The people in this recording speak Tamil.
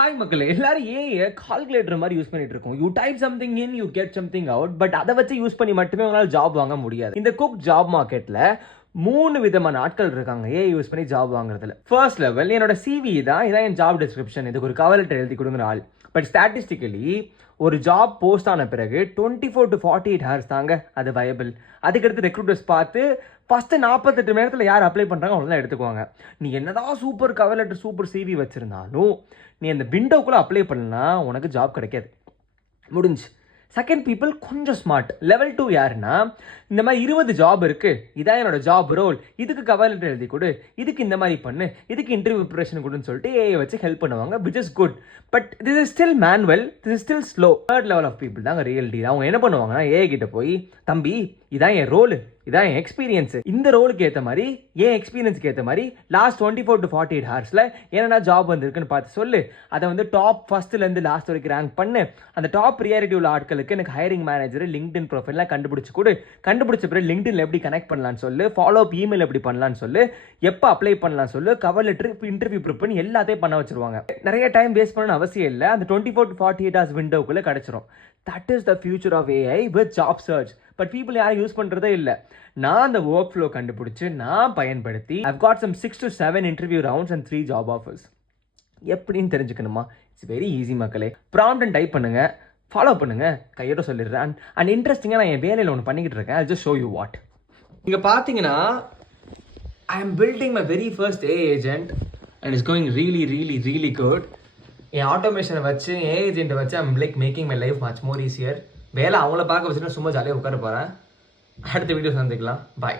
ஹாய் மக்களே, எல்லாரும் ஏஐ கால்குலேட்டர் மாதிரி யூஸ் பண்ணிட்டு இருக்கோம். You type something in, you get something out. But அதை வச்சு யூஸ் பண்ணி மட்டுமே உங்களால் ஜாப் வாங்க முடியாது. இந்த குக் ஜாப் மார்க்கெட்ல 3 விதமான ஆட்கள் இருக்காங்க ஏஐ யூஸ் பண்ணி ஜாப் வாங்குறதுல. ஃபர்ஸ்ட் லெவல் என்னோட சிவி தான், இதான் என் ஜாப் டிஸ்கிரிப்ஷன், இதுக்கு ஒரு கவர் லெட்டர் எழுதி கொடுங்குற ஆள். பட் ஸ்டாட்டிஸ்டிக்கலி ஒரு ஜாப் போஸ்ட் ஆன பிறகு 24 to 48 ஹவர்ஸ் தாங்க அது வயபிள். அதுக்கடுத்து ரெக்ரூட்டர்ஸ் பார்த்து ஃபஸ்ட்டு 48 மணி நேரத்தில் யார் அப்ளை பண்ணுறாங்க அவங்க தான் எடுத்துக்குவாங்க. நீ என்னதான் super cover letter super CV வச்சுருந்தாலும் நீ அந்த விண்டோக்குள்ளே அப்ளை பண்ணலன்னா உனக்கு ஜாப் கிடைக்காது, முடிஞ்சு. செகண்ட் பீப்புள் கொஞ்சம் ஸ்மார்ட். லெவல் 2 யாருன்னா, இந்த மாதிரி 20 ஜாப் இருக்குது, இதான் என்னோட ஜாப் ரோல், இதுக்கு கவர் லெட்டர் எழுதி கொடு, இதுக்கு இந்த மாதிரி பண்ணு, இதுக்கு இன்டர்வியூ ப்ரிப்பரேஷன் கொடுன்னு சொல்லிட்டு ஏஐ வச்சு ஹெல்ப் பண்ணுவாங்க, which is good. But this is still manual, this is still slow. Third level of people தாங்க ரியல் டீல். அவங்க என்ன பண்ணுவாங்கன்னா, ஏஐ கிட்ட போய், தம்பி இதான் என் ரோலு, இதான் என் எக்ஸ்பீரியன்ஸ், இந்த ரோலுக்கு ஏற்ற மாதிரி என் எக்ஸ்பீரியன்ஸ்க்கு ஏற்ற மாதிரி லாஸ்ட் 24 to 48 ஹவர்ஸில் என்னென்ன ஜாப் வந்திருக்குன்னு பார்த்து சொல்லு, அதை வந்து டாப் ஃபர்ஸ்ட்லேருந்து லாஸ்ட் வரைக்கும் ரேங்க் பண்ணு, அந்த டாப் ப்ரியாரிட்டி உள்ள ஆட்களுக்கு எனக்கு ஹைரிங் மேனேஜர் லிங்க்டின் ப்ரொஃபைல்லாம் கண்டுபிடிச்சு கொடு, கண்டுபிடிச்ச பிறகு லிங்க்டின்ல எப்படி கனெக்ட் பண்ணலான்னு சொல்லு, ஃபாலோ அப் இமெயில் எப்படி பண்ணலான்னு சொல்லு, எப்போ அப்ளை பண்ணலாம் சொல்லு, கவர் லெட்டர் இன்டர்வியூ ப்ரிப்பேர் பண்ணி எல்லாத்தையும் பண்ண வச்சிருவாங்க. நிறைய டைம் வேஸ்ட் பண்ணணும்னு அவசியம் இல்லை, அந்த 24 to 48 ஹவர்ஸ் விண்டோக்குள்ளே கிடச்சிரும். That is the future of AI with job search. But people யாரும் யூஸ் பண்ணுறதே இல்லை. நான் அந்த ஒர்க் ஃப்ளோ கண்டுபிடிச்சு நான் பயன்படுத்தி I've got some 6 to 7 interview rounds and 3 job offers. எப்படின்னு தெரிஞ்சுக்கணுமா? இட்ஸ் வெரி ஈஸி மக்களே. ப்ராம்ப்ட் டைப் பண்ணுங்க, ஃபாலோ பண்ணுங்க, கையோட சொல்லிடுறேன். அண்ட் இன்ட்ரெஸ்டிங்காக நான் என் வேலையில் ஒன்று பண்ணிக்கிட்டு இருக்கேன். I'll just show you what. இங்கே பார்த்தீங்கன்னா I am building my very first AI agent and it's going really really really good. என் ஆட்டோமேஷனை வச்சு ஏஐ ஏஜென்ட்டை வச்சு I'm like making my life much more easier. வேலை அவங்கள பார்க்க வச்சுட்டு சும்மா ஜாலியாக உட்கார போகிறேன். அடுத்த வீடியோ சந்திக்கலாம். பாய்.